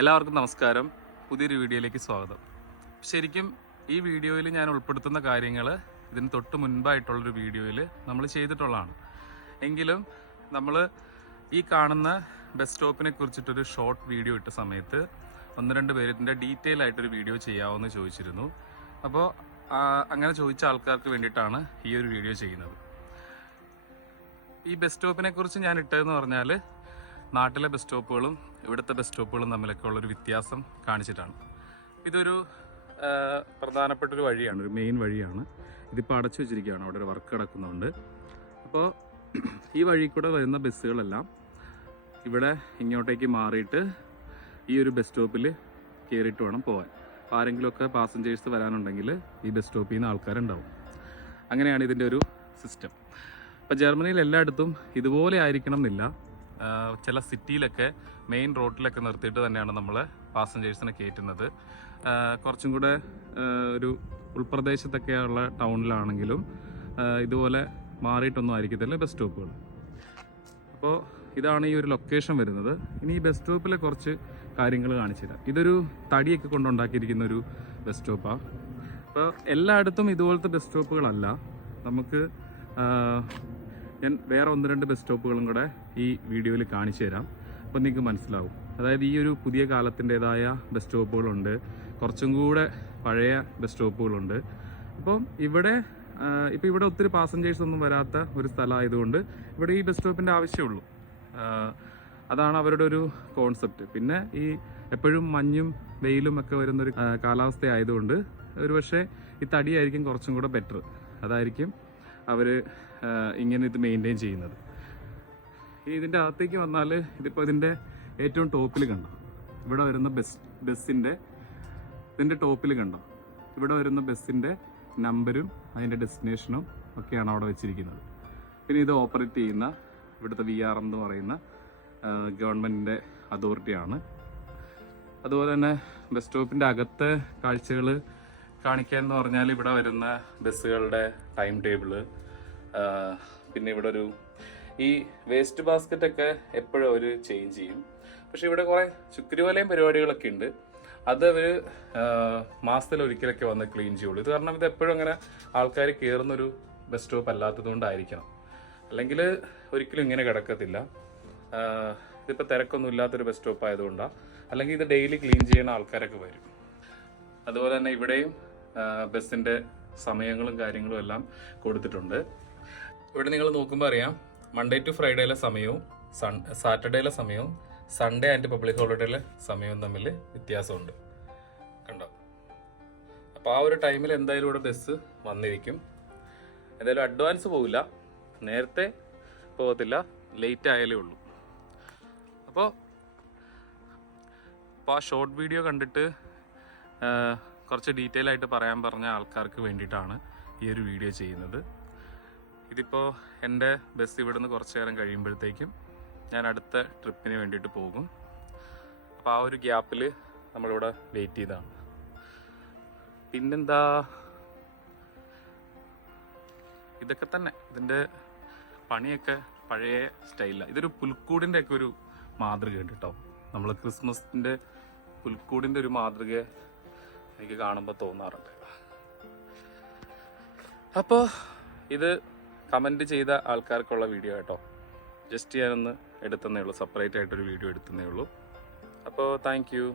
എല്ലാവർക്കും നമസ്കാരം. പുതിയൊരു വീഡിയോയിലേക്ക് സ്വാഗതം. ശരിക്കും ഈ വീഡിയോയിൽ ഞാൻ ഉൾപ്പെടുത്തുന്ന കാര്യങ്ങൾ ഇതിന് തൊട്ട് മുൻപായിട്ടുള്ളൊരു വീഡിയോയിൽ നമ്മൾ ചെയ്തിട്ടുള്ളതാണ്. എങ്കിലും നമ്മൾ ഈ കാണുന്ന ബസ് സ്റ്റോപ്പിനെ കുറിച്ചിട്ടൊരു ഷോർട്ട് വീഡിയോ ഇട്ട സമയത്ത് 1-2 പേരിൻ്റെ ഡീറ്റെയിൽ ആയിട്ടൊരു വീഡിയോ ചെയ്യാമെന്ന് ചോദിച്ചിരുന്നു. അപ്പോൾ അങ്ങനെ ചോദിച്ച ആൾക്കാർക്ക് വേണ്ടിയിട്ടാണ് ഈ ഒരു വീഡിയോ ചെയ്യുന്നത്. ഈ ബസ് സ്റ്റോപ്പിനെ കുറിച്ച് ഞാൻ ഇട്ടതെന്ന് പറഞ്ഞാൽ നാട്ടിലെ ബസ് സ്റ്റോപ്പുകളും ഇവിടുത്തെ ബസ് സ്റ്റോപ്പുകളും തമ്മിലൊക്കെ ഉള്ളൊരു വ്യത്യാസം കാണിച്ചിട്ടാണ്. ഇതൊരു പ്രധാനപ്പെട്ടൊരു വഴിയാണ്, ഒരു മെയിൻ വഴിയാണ്. ഇതിപ്പോൾ അടച്ചു വെച്ചിരിക്കുകയാണ്, അവിടെ ഒരു വർക്ക് നടക്കുന്നുണ്ട്. അപ്പോൾ ഈ വഴി കൂടെ വരുന്ന ബസ്സുകളെല്ലാം ഇവിടെ ഇങ്ങോട്ടേക്ക് മാറിയിട്ട് ഈ ഒരു ബസ് സ്റ്റോപ്പിൽ കയറിയിട്ട് വേണം പോകാൻ. അപ്പോൾ ആരെങ്കിലുമൊക്കെ പാസഞ്ചേഴ്സ് വരാനുണ്ടെങ്കിൽ ഈ ബസ് സ്റ്റോപ്പിൽ നിന്ന് ആൾക്കാരുണ്ടാവും. അങ്ങനെയാണ് ഇതിൻ്റെ ഒരു സിസ്റ്റം. അപ്പോൾ ജർമ്മനിയിൽ എല്ലായിടത്തും ഇതുപോലെ ആയിരിക്കണം എന്നില്ല. ചില സിറ്റിയിലൊക്കെ മെയിൻ റോഡിലൊക്കെ നിർത്തിയിട്ട് തന്നെയാണ് നമ്മൾ പാസഞ്ചേഴ്സിനെ കയറ്റുന്നത്. കുറച്ചും കൂടെ ഒരു ഉൾപ്രദേശത്തൊക്കെയുള്ള ടൗണിലാണെങ്കിലും ഇതുപോലെ മാറിയിട്ടൊന്നും ആയിരിക്കത്തില്ല ബസ് സ്റ്റോപ്പുകൾ. അപ്പോൾ ഇതാണ് ഈ ഒരു ലൊക്കേഷൻ വരുന്നത്. ഇനി ഈ ബസ് സ്റ്റോപ്പിലെ കുറച്ച് കാര്യങ്ങൾ കാണിച്ചു തരാം. ഇതൊരു തടിയൊക്കെ കൊണ്ടുണ്ടാക്കിയിരിക്കുന്ന ഒരു ബസ് സ്റ്റോപ്പാണ്. അപ്പോൾ എല്ലായിടത്തും ഇതുപോലത്തെ ബസ് സ്റ്റോപ്പുകളല്ല. നമുക്ക് ഞാൻ വേറെ 1-2 ബസ് സ്റ്റോപ്പുകളും കൂടെ ഈ വീഡിയോയിൽ കാണിച്ചു തരാം. അപ്പോൾ നിങ്ങൾക്ക് മനസ്സിലാവും. അതായത് ഈ ഒരു പുതിയ കാലത്തിൻ്റെതായ ബസ് സ്റ്റോപ്പുകളുണ്ട്, കുറച്ചും കൂടെ പഴയ ബസ് സ്റ്റോപ്പുകളുണ്ട്. അപ്പം ഇവിടെ ഒത്തിരി പാസഞ്ചേഴ്സ് ഒന്നും വരാത്ത ഒരു സ്ഥലമായതുകൊണ്ട് ഇവിടെ ഈ ബസ് സ്റ്റോപ്പിൻ്റെ ആവശ്യമുള്ളൂ. അതാണ് അവരുടെ ഒരു കോൺസെപ്റ്റ്. പിന്നെ ഈ എപ്പോഴും മഞ്ഞും വെയിലും ഒക്കെ വരുന്നൊരു കാലാവസ്ഥ ആയതുകൊണ്ട് ഒരുപക്ഷെ ഈ തടിയായിരിക്കും കുറച്ചും കൂടെ ബെറ്റർ. അതായിരിക്കും അവർ ഇങ്ങനെ ഇത് മെയിൻറ്റെയിൻ ചെയ്യുന്നത്. ഇതിൻ്റെ അകത്തേക്ക് വന്നാൽ ഇതിപ്പോൾ ഇതിൻ്റെ ഏറ്റവും ടോപ്പിൽ കണ്ടോ, ഇവിടെ വരുന്ന ഇതിൻ്റെ ടോപ്പിൽ കണ്ടോ, ഇവിടെ വരുന്ന ബസ്സിൻ്റെ നമ്പരും അതിൻ്റെ ഡെസ്റ്റിനേഷനും ഒക്കെയാണ് അവിടെ വെച്ചിരിക്കുന്നത്. പിന്നെ ഇത് ഓപ്പറേറ്റ് ചെയ്യുന്ന ഇവിടുത്തെ VRM എന്ന് പറയുന്ന ഗവൺമെൻറ്റിൻ്റെ അതോറിറ്റിയാണ്. അതുപോലെ തന്നെ ബസ് സ്റ്റോപ്പിൻ്റെ അകത്തെ കാഴ്ചകൾ കാണിക്കുക എന്ന് പറഞ്ഞാൽ ഇവിടെ വരുന്ന ബസ്സുകളുടെ ടൈം ടേബിള്, പിന്നെ ഇവിടെ ഈ വേസ്റ്റ് ബാസ്ക്കറ്റൊക്കെ എപ്പോഴും അവർ ചേഞ്ച് ചെയ്യും. പക്ഷെ ഇവിടെ കുറേ ചുക്രിവലയും പരിപാടികളൊക്കെ ഉണ്ട്. അത് അവർ മാസത്തിലൊരിക്കലൊക്കെ വന്ന് ക്ലീൻ ചെയ്യുള്ളൂ. ഇത് കാരണം ഇത് എപ്പോഴും അങ്ങനെ ആൾക്കാർ കയറുന്നൊരു ബസ് സ്റ്റോപ്പ് അല്ലാത്തത് കൊണ്ടായിരിക്കണം. അല്ലെങ്കിൽ ഒരിക്കലും ഇങ്ങനെ കിടക്കത്തില്ല. ഇതിപ്പോൾ തിരക്കൊന്നും ഇല്ലാത്തൊരു ബസ് സ്റ്റോപ്പ് ആയതുകൊണ്ടാണ്. അല്ലെങ്കിൽ ഇത് ഡെയിലി ക്ലീൻ ചെയ്യുന്ന ആൾക്കാരൊക്കെ വരും. അതുപോലെ തന്നെ ഇവിടെയും ബസ്സിൻ്റെ സമയങ്ങളും കാര്യങ്ങളും എല്ലാം കൊടുത്തിട്ടുണ്ട്. ഇവിടെ നിങ്ങൾ നോക്കുമ്പോൾ അറിയാം, മൺഡേ ടു ഫ്രൈഡേയിലെ സമയവും സാറ്റർഡേയിലെ സമയവും സൺഡേ ആൻഡ് പബ്ലിക് ഹോളിഡേയിലെ സമയവും തമ്മിൽ വ്യത്യാസമുണ്ട്. കണ്ടോ? അപ്പോൾ ആ ഒരു ടൈമിൽ എന്തായാലും ഇവിടെ ബസ് വന്നിരിക്കും. എന്തായാലും അഡ്വാൻസ് പോകില്ല, നേരത്തെ പോകത്തില്ല, ലേറ്റ് ആയാലേ ഉള്ളൂ. അപ്പോൾ ആ ഷോർട്ട് വീഡിയോ കണ്ടിട്ട് കുറച്ച് ഡീറ്റെയിൽ ആയിട്ട് പറയാൻ പറഞ്ഞ ആൾക്കാർക്ക് വേണ്ടിയിട്ടാണ് ഈ ഒരു വീഡിയോ ചെയ്യുന്നത്. ഇതിപ്പോൾ എൻ്റെ ബസ് ഇവിടുന്ന് കുറച്ച് നേരം കഴിയുമ്പോഴത്തേക്കും ഞാൻ അടുത്ത ട്രിപ്പിന് വേണ്ടിയിട്ട് പോകും. അപ്പോൾ ആ ഒരു ഗ്യാപ്പിൽ നമ്മളിവിടെ വെയിറ്റ് ചെയ്താണ്. പിന്നെന്താ, ഇതൊക്കെ തന്നെ. ഇതിൻ്റെ പണിയൊക്കെ പഴയ സ്റ്റൈലാണ്. ഇതൊരു പുൽക്കൂടിൻ്റെ ഒക്കെ ഒരു മാതൃകയുണ്ട് കേട്ടോ. നമ്മൾ ക്രിസ്മസിൻ്റെ പുൽക്കൂടിൻ്റെ ഒരു മാതൃക എനിക്ക് കാണുമ്പോൾ തോന്നാറുണ്ട്. അപ്പോൾ ഇത് കമൻറ്റ് ചെയ്ത ആൾക്കാർക്കുള്ള വീഡിയോ കേട്ടോ. ജസ്റ്റ് ഞാനൊന്ന് എടുത്തന്നേ ഉള്ളൂ, സെപ്പറേറ്റ് ആയിട്ടൊരു വീഡിയോ എടുത്തന്നേ ഉള്ളൂ. അപ്പോൾ താങ്ക് യു.